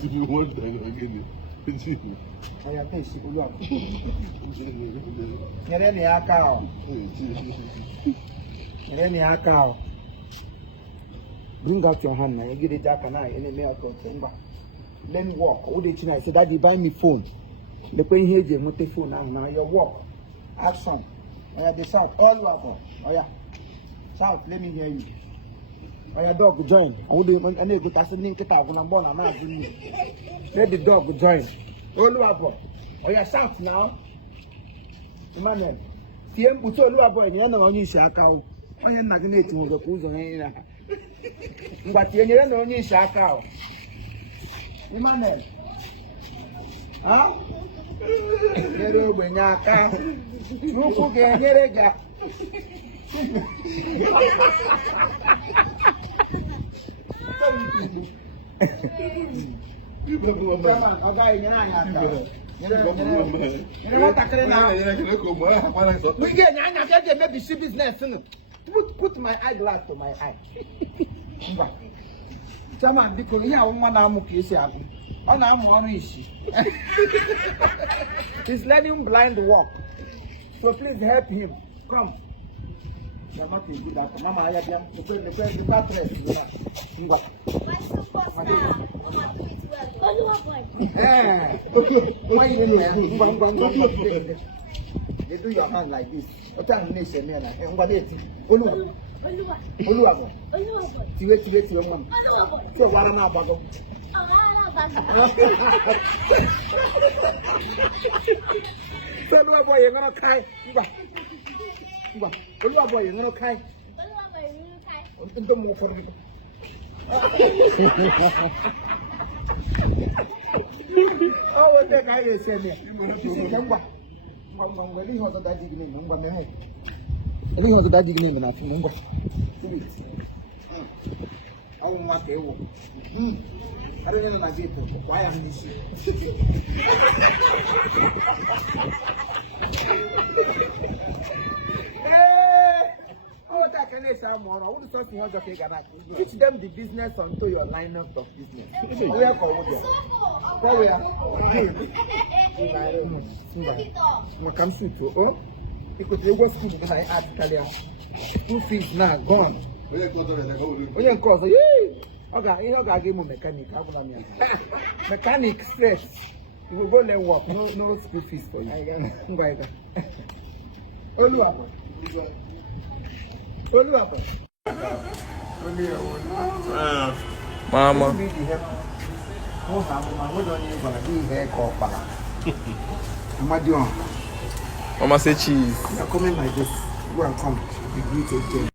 to be one time again. I think she will look. Any cow. Any cow. Bring out your hand and get it back and I any mail to then walk. All the time I said, Daddy, buy me phone. The way here, you want the phone now. You walk. Action. The sound all over. Oh, yeah. Shout, let me hear you. Oh, your dog join. I would any good as a link it out when I'm born. I'm not doing it. Let the dog join. All over. Oh, yeah, shout now. Emmanuel. TM put all over in the end of your shackle. I am not going to go on here. But you know, you shackle. Emmanuel. Huh? Hello, when you are who can get it? Put my eyeglass to my eye. Someone because here one arm is on arm he's learning blind walk. So please help him. Come. You're not a good actor. Mama, I have the okay. Why you they do your hand like this. What time is it? And what is it? Oluwa. Tiwe your mom. So what am I about? Oluwa boy, you're gonna cry. Oluwa boy, you're gonna cry. Don't move for me. Oh, what the guy is saying? He was a daddy name. He was a daddy name enough. I won't want to. I don't know my people. Why am I teach them the business onto your lineup of business. Come shoot to oh, because they go school because I art Italian. School fees now gone. Oh, cause okay, you know, I give you mechanic. Mechanic stress. You will go learn work. No school fees for you. Oluwa. Mama. Mama say cheese. You're coming like this. Go and come. Be greeted.